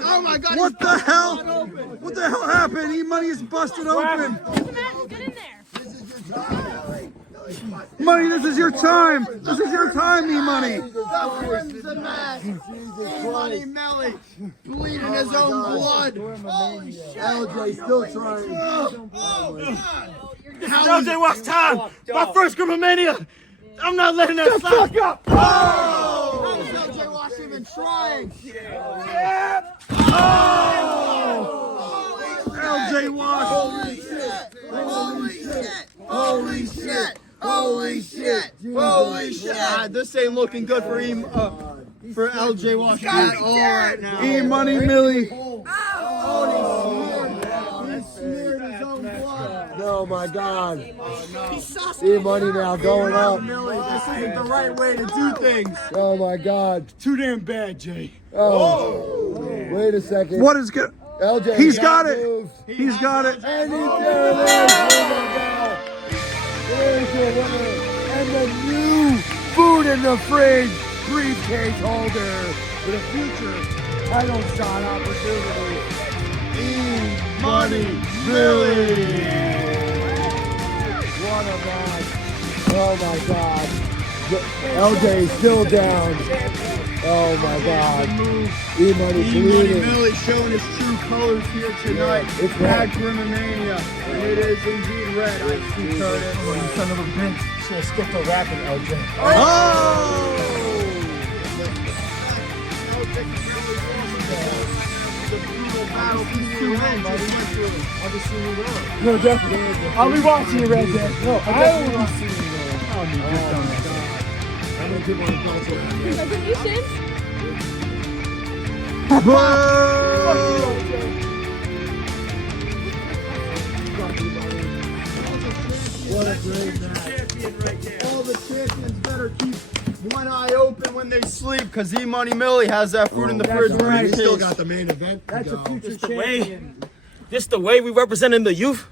God! Oh my God! What the hell? What the hell happened? E-Money is busted open. Get in there. Money, this is your time. This is your time, E-Money. The crimson mask. E-Money Milli bleeding his own blood. Holy shit! LJ still trying. This is LJ Watt's time. My first Grimamania. I'm not letting that slide. Fuck up! How is LJ Watt even trying? LJ Watt. Holy shit! Holy shit! Holy shit! Holy shit! Holy shit! This ain't looking good for LJ Watt at all right now. E-Money Milli. Oh my God. E-Money now going up. This isn't the right way to do things. Oh my God. Too damn bad, Jay. Oh. Wait a second. What is good? LJ. He's got it. moves. He's got it. And he's there it is. Oh my God. There's your winner. And the new food in the fridge briefcase holder for the future title shot opportunity. E-Money Milli. What a match. Oh my God. LJ is still down. Oh my God. E-Money E-Money bleeding. Milli showing his true colors here tonight. It's at red. Grimamania. And it is indeed red. I see Curtis. You son of a bitch. Should have skipped the rapping, LJ. No, definitely. I'll be watching you, Red Dead. No, I will be seeing you. Oh, you just done that. I'm going to give one a glass of Congratulations. What a great match. All the champions better keep one eye open when they sleep, because E-Money Milli has that fruit in the fridge. right. He He still still got got the main event. This the way we representing the youth.